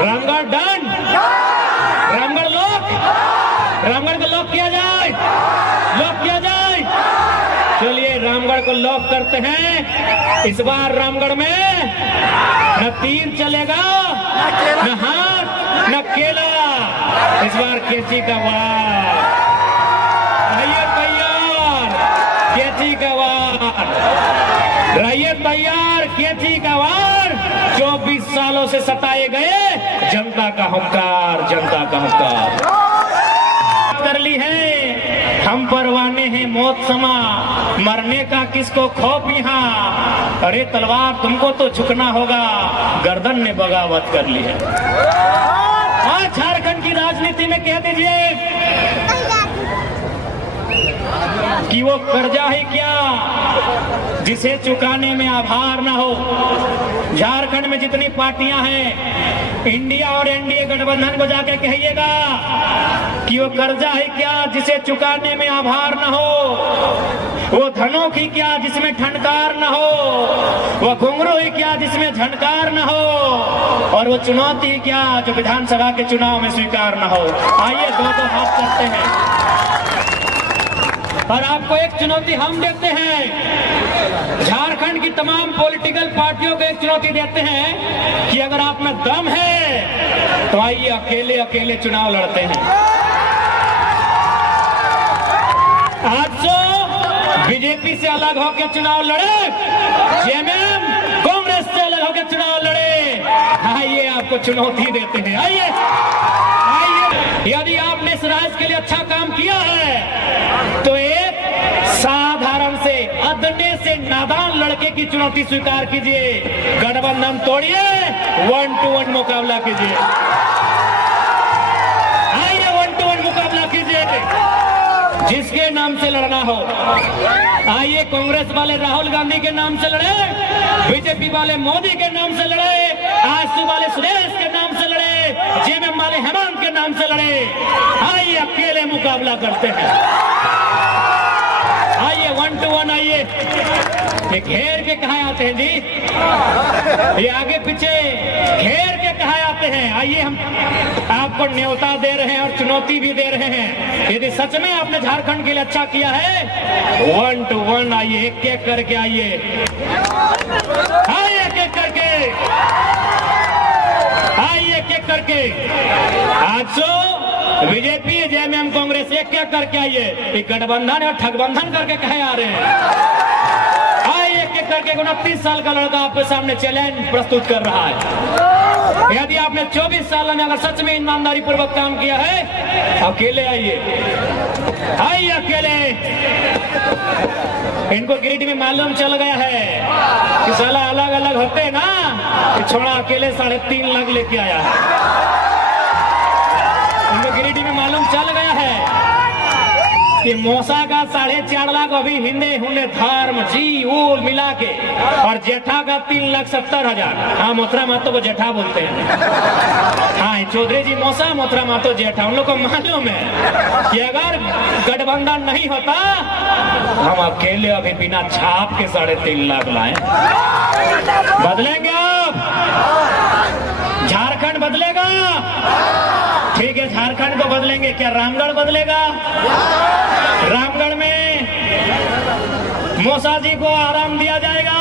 Ramgarh done, Ramgarh lock, Ramgarh को lock किया जाए, लॉक किया जाए। चलिए रामगढ़ को लॉक करते हैं। इस बार रामगढ़ में न तीर चलेगा, न हाथ, न केला। इस बार केची का वार। रहिए तैयार, केची का वार। रहिए तैयार, केची का वार। 24 सालों से सताए गए जनता का हुंकार, जनता का हुंकार। कर ली है हम परवाने हैं मौत समा, मरने का किसको खौफ यहाँ। अरे तलवार तुमको तो झुकना होगा, गर्दन ने बगावत कर ली है। आज झारखंड की राजनीति में कह दीजिए कि वो कर्जा है क्या जिसे चुकाने में आभार ना हो। झारखंड में जितनी पार्टियां हैं, इंडिया और एनडीए गठबंधन को जाके कहिएगा कि वो कर्जा है क्या जिसे चुकाने में आभार न हो। वो धनों की क्या जिसमें ठनकार न हो। वो घुंघरू है क्या जिसमें झनकार न हो। और वो चुनौती क्या जो विधानसभा के चुनाव में स्वीकार न हो। आइए दो दो हाथ करते हैं और आपको एक चुनौती हम देते हैं। झारखंड की तमाम पॉलिटिकल पार्टियों को एक चुनौती देते हैं कि अगर आप में दम है तो आइए अकेले अकेले चुनाव लड़ते हैं। आज तो बीजेपी से अलग होकर चुनाव लड़े, जेएमएम कांग्रेस से अलग होकर चुनाव लड़े। आइए आपको चुनौती देते हैं। आइए आइए, यदि आपने इस राज्य के लिए अच्छा काम किया है तो एक साधारण से अदने से नादान लड़के की चुनौती स्वीकार कीजिए। गठबंधन तोड़िए, 1-to-1 मुकाबला कीजिए। आइए 1-to-1 मुकाबला कीजिए, जिसके नाम से लड़ना हो। आइए कांग्रेस वाले राहुल गांधी के नाम से लड़े, बीजेपी वाले मोदी के नाम से लड़े, आजसू वाले सुरेश के नाम से लड़े, जेएमएम वाले हेमंत के नाम से लड़े। आइए अकेले मुकाबला करते हैं। आइए 1-to-1 आइए। ये घेर के कहाँ आते हैं जी, ये आगे पीछे घेर के कहाँ आते हैं। आइए हम आपको न्योता दे रहे हैं और चुनौती भी दे रहे हैं। यदि सच में आपने झारखंड के लिए अच्छा किया है 1-to-1 आइए, एक एक करके आइए, आइए एक एक करके, आइए एक एक करके। आज तो बीजेपी जेएमएम कांग्रेस एक एक करके आइए। गठबंधन और ठगबंधन करके कहे आ रहे हैं। आइए एक एक करके। 29 साल का लड़का आपके सामने चैलेंज प्रस्तुत कर रहा है। यदि आपने 24 साल में अगर सच में ईमानदारी पूर्वक काम किया है, अकेले आइए, आइए अकेले। इनको गिरिडीह में मालूम चल गया है कि साला अलग अलग होते ना, कि छोड़ा अकेले 3.5 लाख लेके आया है। उनको गिरिडीह में मालूम चल गया है कि मौसा का 4.5 लाख अभी हिंदे हुंडे धर्म जी ऊल मिला के, और जेठा का 3,70,000। हाँ, मोथरा मातो को जेठा बोलते हैं। हाँ, चौधरी जी मौसा, मोथरा मातो जेठा। उन लोग को मालूम है कि अगर गठबंधन नहीं होता हम अकेले अभी बिना छाप के 3.5 लाख लाए। बदलेंगे आप, झारखंड बदलेगा। ठीक है, झारखंड को बदलेंगे। क्या रामगढ़ बदलेगा? रामगढ़ में मौसा जी को आराम दिया जाएगा,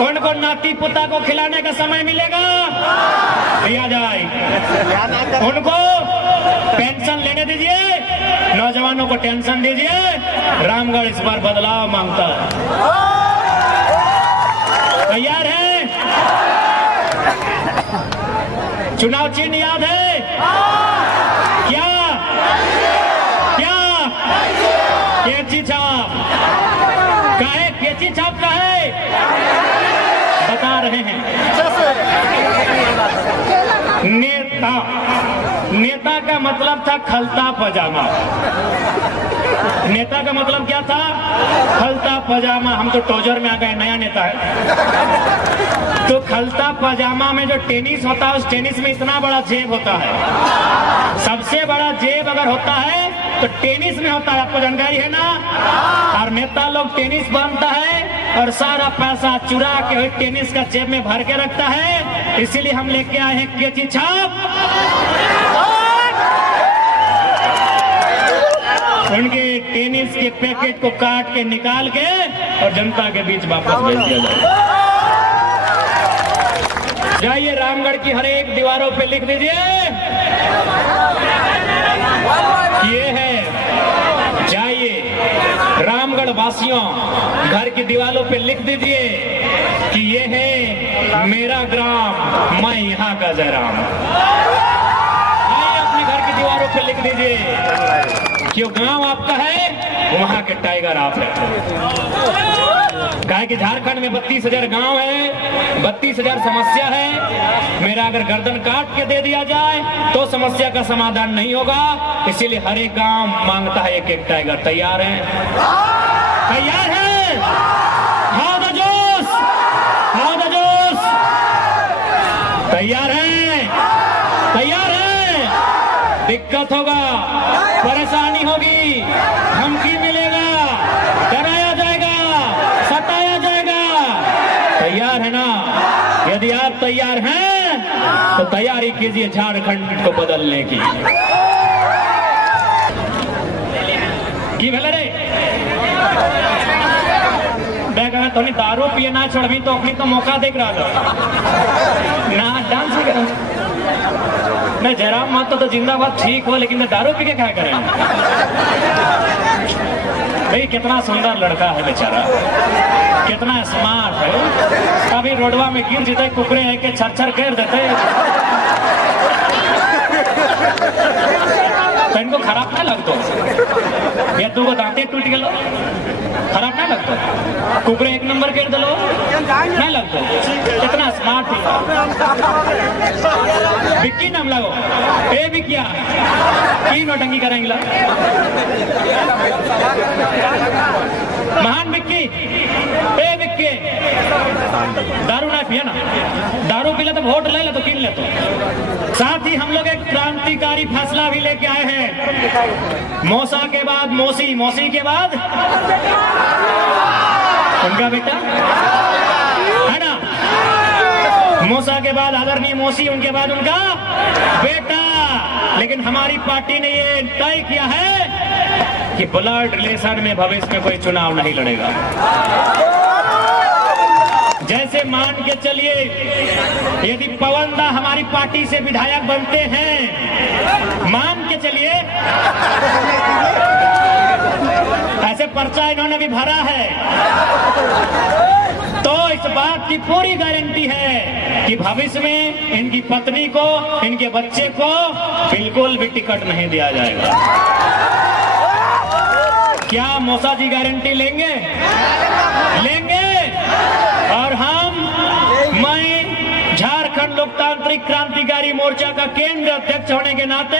उनको नाती पुता को खिलाने का समय मिलेगा, दिया जाए। उनको पेंशन लेने दीजिए, नौजवानों को टेंशन दीजिए। रामगढ़ इस बार बदलाव मांगता है। तैयार है? चुनाव चिन्ह याद है क्या? क्या? केची छाप। काहे केची छाप का है? बता रहे हैं। नेता, नेता का मतलब था खलता पजामा। नेता का मतलब क्या था? खलता पजामा। हम तो टोजर में आ गए, नया नेता है। तो खलता पजामा में जो टेनिस होता है, उस टेनिस में इतना बड़ा जेब होता है। सबसे बड़ा जेब अगर होता है तो टेनिस में होता है, आपको जानकारी है ना। और नेता लोग टेनिस बांधता है और सारा पैसा चुरा के टेनिस का जेब में भर के रखता है इसीलिए हम लेके आए हैं कैंची छाप। उनके टेनिस के पैकेट को काट के निकाल के और जनता के बीच वापस भेज दिया जाए। जाइए रामगढ़ की हर एक दीवारों पे लिख दीजिए, ये है। जाइए रामगढ़ वासियों, घर की दीवारों पे लिख दीजिए कि ये है मेरा ग्राम, मैं यहाँ का जयराम। आइए अपने घर की दीवारों पे लिख दीजिए कि वो गांव आपका है, वहां के टाइगर आप हैं। कहा कि झारखंड में 32,000 गांव है, 32,000 समस्या है। मेरा अगर गर्दन काट के दे दिया जाए तो समस्या का समाधान नहीं होगा। इसीलिए हर एक गांव मांगता है एक एक टाइगर। तैयार हैं? तैयार हैं? हाउ द जोश, हाउ द जोश। तैयार हैं? तैयार हैं? दिक्कत होगा, परेशानी होगी, धमकी मिलेगा, डराया जाएगा, सताया जाएगा। तैयार है ना? यदि आप तैयार हैं तो तैयारी कीजिए झारखंड को बदलने की। भले रे तो नहीं दारू पिए ना छोड़वी तो अपनी तो मौका देख रहा था ना, डांस ही करें। मैं जयराम महतो तो जिंदाबाद ठीक हो, लेकिन मैं दारू पी के क्या करें? भाई कितना सुंदर लड़का है बेचारा, कितना स्मार्ट है। अभी रोडवा में गिर जीते कुकरे है के छर छर कर देते। तो इनको खराब ना लगतो? या तू को दांते टूट गलो, खराब ना लगतो? कुकरे एक नंबर कर दलो ना लगतो? कितना स्मार्ट है। विक्की नाम लगो, ए विक्किया की नौटंकी कराएंगे? महान विक्की, ए विक्की दारू ना पिया ना, दारू पी ले तो वोट ले ले तो किन ले तो। साथ ही हम लोग एक क्रांतिकारी फैसला भी लेके आए हैं। मौसा के बाद मौसी, मौसी के बाद उनका बेटा है ना, मौसा के बाद आदरणीय मौसी, उनके बाद उनका बेटा। लेकिन हमारी पार्टी ने ये तय किया है कि ब्लड रिलेशन में भविष्य में कोई चुनाव नहीं लड़ेगा। जैसे मान के चलिए यदि पवन दा हमारी पार्टी से विधायक बनते हैं, मान के चलिए, ऐसे पर्चा इन्होंने भी भरा है, तो इस बात की पूरी गारंटी है कि भविष्य में इनकी पत्नी को, इनके बच्चे को बिल्कुल भी टिकट नहीं दिया जाएगा। क्या मौसा जी गारंटी लेंगे? लेंगे। और मैं झारखंड लोकतांत्रिक क्रांतिकारी मोर्चा का केंद्र अध्यक्ष होने के नाते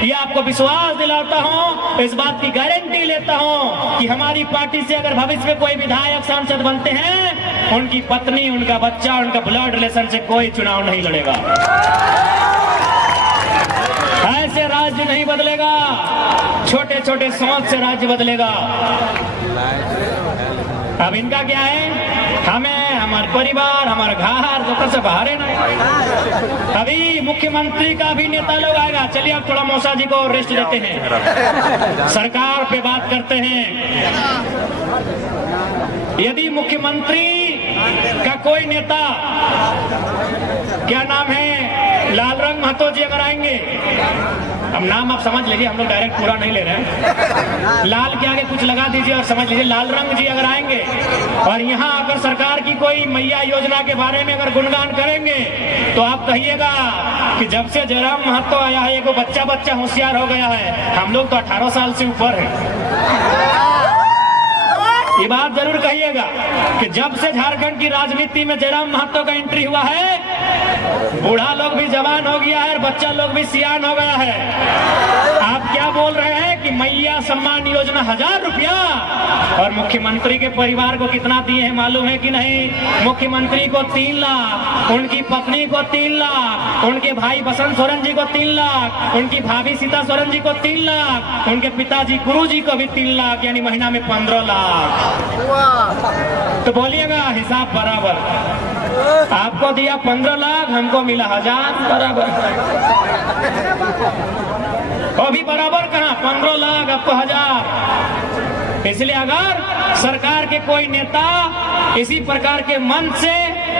ये आपको विश्वास दिलाता हूं, इस बात की गारंटी लेता हूं कि हमारी पार्टी से अगर भविष्य में कोई विधायक सांसद बनते हैं, उनकी पत्नी, उनका बच्चा, उनका ब्लड रिलेशन से कोई चुनाव नहीं लड़ेगा। ऐसे राज्य नहीं बदलेगा, छोटे छोटे सोच से राज्य बदलेगा। अब इनका क्या है? हमें, हमारे परिवार, हमारे घर तो से बाहर है ना। अभी मुख्यमंत्री का भी नेता लोग आएगा। चलिए अब थोड़ा मौसा जी को रेस्ट देते हैं, सरकार पे बात करते हैं। यदि मुख्यमंत्री का कोई नेता, क्या नाम है, लालरंग महतो जी अगर आएंगे, अब नाम आप समझ लीजिए, हम लोग डायरेक्ट पूरा नहीं ले रहे हैं, लाल के आगे कुछ लगा दीजिए और समझ लीजिए लालरंग जी अगर आएंगे और यहाँ आकर सरकार की कोई मैया योजना के बारे में अगर गुणगान करेंगे तो आप कहिएगा कि जब से जयराम महतो आया है एगो बच्चा बच्चा होशियार हो गया है। हम लोग तो 18 साल से ऊपर है। ये बात जरूर कहिएगा कि जब से झारखंड की राजनीति में जयराम महतो का एंट्री हुआ है, बूढ़ा लोग भी जवान हो गया है और बच्चा लोग भी सियान हो गया है। आप क्या बोल रहे हैं कि मैया सम्मान योजना 1000 रुपया, और मुख्यमंत्री के परिवार को कितना दिए हैं मालूम है कि नहीं? मुख्यमंत्री को 3 लाख, उनकी पत्नी को 3 लाख, उनके भाई बसंत सोरेन जी को 3 लाख, उनकी भाभी सीता सोरेन जी को 3 लाख, उनके पिताजी गुरु जी को भी 3 लाख, यानी महीना में 15 लाख। तो बोलिएगा हिसाब बराबर। आपको दिया 15 लाख, हमको मिला 1000, बराबर। अभी बराबर कहाँ, 15 लाख आपको 1000। इसलिए अगर सरकार के कोई नेता इसी प्रकार के मन से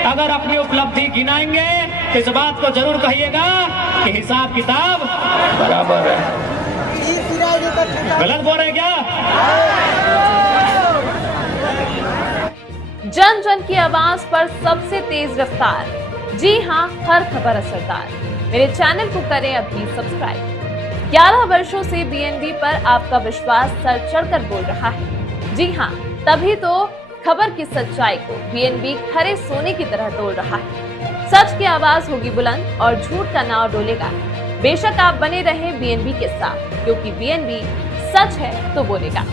अगर अपनी उपलब्धि गिनाएंगे तो इस बात को जरूर कहिएगा कि हिसाब किताब बराबर है। गलत बोल रहे क्या? जन जन की आवाज पर सबसे तेज रफ्तार, जी हाँ, हर खबर असरदार। मेरे चैनल को करें अभी सब्सक्राइब। 11 वर्षों से बीएनबी पर आपका विश्वास सर चढ़कर बोल रहा है। जी हाँ, तभी तो खबर की सच्चाई को बीएनबी खरे सोने की तरह तोल रहा है। सच की आवाज होगी बुलंद और झूठ का नाव डोलेगा। बेशक आप बने रहे बीएनबी के साथ, क्योंकि बीएनबी सच है तो बोलेगा।